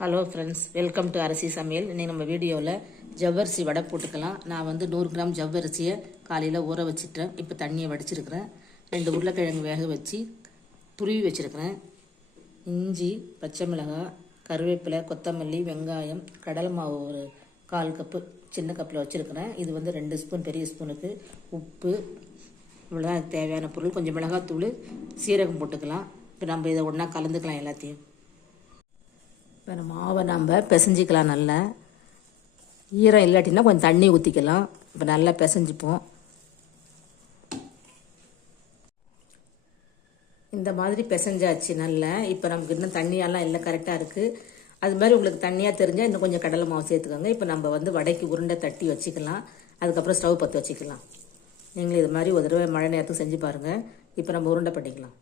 Hello friends welcome to அரிசி சமையல் இன்றைக்கி நம்ம வீடியோவில் ஜவ்வரிசி வடை போட்டுக்கலாம். நான் வந்து நூறு கிராம் ஜவ்வரிசியை காலையில் ஊற வச்சுட்டேன். இப்போ தண்ணியை வடிச்சிருக்கிறேன். ரெண்டு உருளைக்கிழங்கு வேக வச்சு துருவி வச்சுருக்கிறேன். இஞ்சி பச்சை மிளகாய் கருவேப்பிலை கொத்தமல்லி வெங்காயம் கடலை மாவு ஒரு கால் கப்பு சின்ன கப்பில் வச்சுருக்கிறேன். இது வந்து ரெண்டு ஸ்பூன் பெரிய ஸ்பூனுக்கு உப்பு இவ்வளோதான் தேவையான பொருள். கொஞ்சம் மிளகாத்தூள் சீரகம் போட்டுக்கலாம். இப்போ நம்ம இதை ஒன்றா கலந்துக்கலாம் எல்லாத்தையும். இப்போ நம்ம மாவை நம்ம பிசைஞ்சிக்கலாம் நல்லா. ஈரம் இல்லாட்டினா கொஞ்சம் தண்ணி ஊற்றிக்கலாம் இப்போ நல்லா பிசைஞ்சிப்போம். இந்த மாதிரி பிசைஞ்சாச்சு நல்லா. இப்போ நமக்கு இன்னும் தண்ணியெல்லாம் எல்லாம் கரெக்டாக இருக்குது அது மாதிரி உங்களுக்கு தண்ணியாக தெரிஞ்சால் இன்னும் கொஞ்சம் கடலை மாவு சேர்த்துக்கோங்க. இப்போ நம்ம வந்து வடைக்கு உருண்டை தட்டி வச்சுக்கலாம். அதுக்கப்புறம் ஸ்டவ் பற்ற வச்சுக்கலாம். நீங்களும் இது மாதிரி ஒரு தடவை மழை நேரத்துக்கு செஞ்சு பாருங்கள் இப்போ நம்ம உருண்டை பண்ணிக்கலாம்.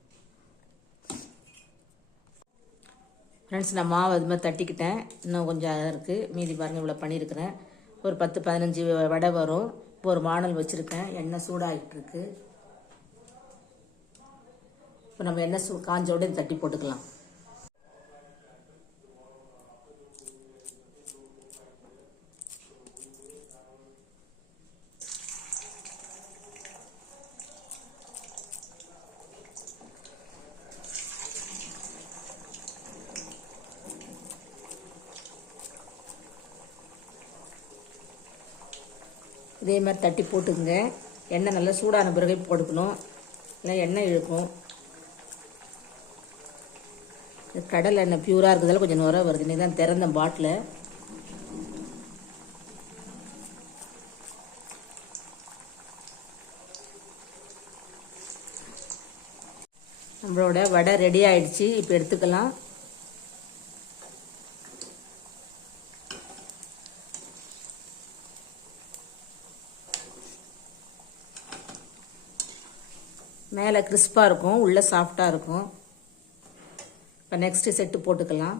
ஃப்ரெண்ட்ஸ் நான் மாவு அது மாதிரி தட்டிக்கிட்டேன். இன்னும் கொஞ்சம் இருக்குது மீதி பாருங்கள் இவ்வளோ பண்ணியிருக்கிறேன் ஒரு பத்து பதினஞ்சு வடை வரும். இப்போ ஒரு வானல் வச்சுருக்கேன். எண்ணெய் சூடாகிட்டுருக்கு இப்போ நம்ம எண்ணெய் சூ காஞ்ச உடனே தட்டி போட்டுக்கலாம். இதே மாதிரி தட்டி போட்டுக்குங்க. எண்ணெய் நல்லா சூடான பிறகு போட்டுக்கணும். இல்லை எண்ணெய் இழுக்கும். இந்த கடலை எண்ணெய் பியூராக இருக்கிறதால கொஞ்சம் நுர வருது. நீ தான் திறந்த பாட்டில் நம்மளோட வடை ரெடி ஆயிடுச்சு. இப்போ எடுத்துக்கலாம். மேலே கிறிஸ்பாக இருக்கும் உள்ளே சாஃப்டாக இருக்கும். இப்போ நெக்ஸ்ட்டு செட்டு போட்டுக்கலாம்.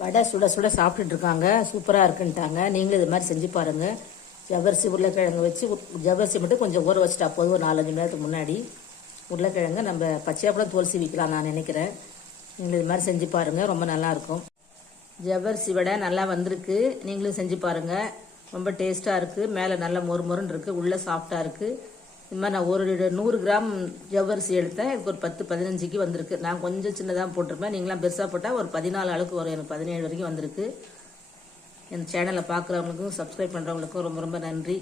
வடை சுட சுட சாப்பிட்டுட்டு இருக்காங்க சூப்பராக இருக்குன்ட்டாங்க. நீங்களும் இது மாதிரி செஞ்சு பாருங்கள் ஜவ்வரிசி உருளைக்கிழங்கு வச்சு ஜவரிசி ஜவ்வரிசி மட்டும் கொஞ்சம் ஊற வச்சுட்டா போதும். ஒரு நாலஞ்சு மணி நேரத்துக்கு முன்னாடி. உருளைக்கிழங்கு நம்ம பச்சையாக கூட தோல் சீவிக்கலாம் நான் நினைக்கிறேன். நீங்கள் இது மாதிரி செஞ்சு பாருங்கள் ரொம்ப நல்லாயிருக்கும் ஜவ்வரிசி வடை நல்லா வந்திருக்கு. நீங்களும் செஞ்சு பாருங்கள் ரொம்ப டேஸ்ட்டாக இருக்குது மேலே நல்லா மொறு மொறுன்னு இருக்குது உள்ளே சாஃப்டாக இருக்குது இது மாதிரி நான் ஒரு நூறு கிராம் ஜவ்வரிசி எடுத்தேன். எனக்கு ஒரு பத்து பதினஞ்சுக்கு வந்திருக்கு. நான் கொஞ்சம் சின்னதாக போட்டிருப்பேன். நீங்களாம் பெருசாக போட்டால் ஒரு பதினாலு அளவுக்கு வரும். எனக்கு பதினேழு வரைக்கும் வந்திருக்கு. என் சேனலை பார்க்குறவங்களுக்கும் சப்ஸ்கிரைப் பண்ணுறவங்களுக்கும் ரொம்ப ரொம்ப நன்றி.